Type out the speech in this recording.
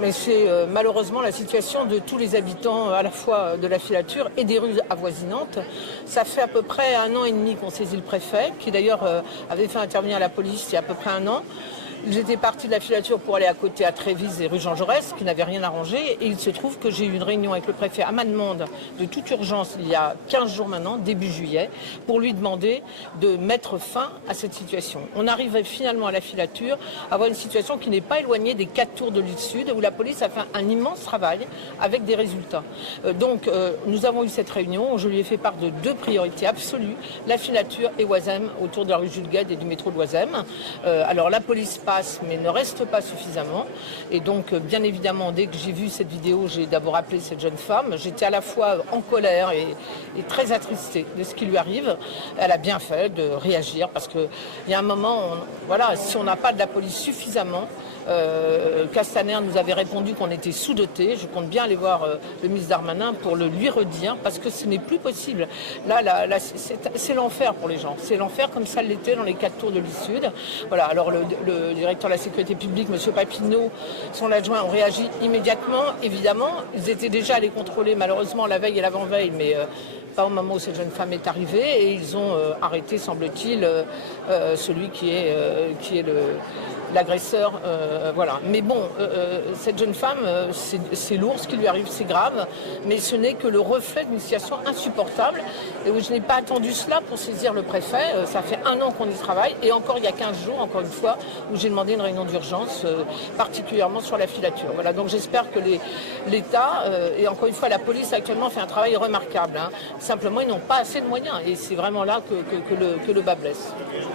Mais c'est malheureusement la situation de tous les habitants à la fois de la filature et des rues avoisinantes. Ça fait à peu près 1 an et demi qu'on saisit le préfet, qui d'ailleurs avait fait intervenir la police il y a à peu près 1 an. J'étais partie de la filature pour aller à côté à Trévise et rue Jean Jaurès, qui n'avait rien arrangé. Et il se trouve que j'ai eu une réunion avec le préfet à ma demande de toute urgence il y a 15 jours maintenant, début juillet, pour lui demander de mettre fin à cette situation. On arrive finalement à la filature à avoir une situation qui n'est pas éloignée des 4 tours de l'île Sud, où la police a fait un immense travail avec des résultats. Nous avons eu cette réunion où je lui ai fait part de 2 priorités absolues, la filature et Oisem, autour de la rue Jules Guesde et du métro de Oisem. Alors la police mais ne reste pas suffisamment. Et donc, bien évidemment, dès que j'ai vu cette vidéo, j'ai d'abord appelé cette jeune femme. J'étais à la fois en colère et très attristée de ce qui lui arrive. Elle a bien fait de réagir parce qu'il y a un moment, si on n'a pas de la police suffisamment, Castaner nous avait répondu qu'on était sous-doté. Je compte bien aller voir le ministre Darmanin pour le lui redire parce que ce n'est plus possible. Là c'est l'enfer pour les gens. C'est l'enfer comme ça l'était dans les 4 tours de l'île Sud. Voilà. Alors le directeur de la sécurité publique, M. Papineau, son adjoint ont réagi immédiatement. Évidemment, ils étaient déjà allés contrôler malheureusement la veille et l'avant-veille, mais pas au moment où cette jeune femme est arrivée. Et ils ont arrêté, semble-t-il, celui qui est l'agresseur, voilà. Mais bon, cette jeune femme, c'est lourd ce qui lui arrive, c'est grave, mais ce n'est que le reflet d'une situation insupportable et où je n'ai pas attendu cela pour saisir le préfet. Ça fait 1 an qu'on y travaille et encore il y a 15 jours, encore une fois, où j'ai demandé une réunion d'urgence, particulièrement sur la filature. Voilà, donc j'espère que l'État, et encore une fois la police actuellement fait un travail remarquable. Simplement, ils n'ont pas assez de moyens et c'est vraiment là que le bât blesse.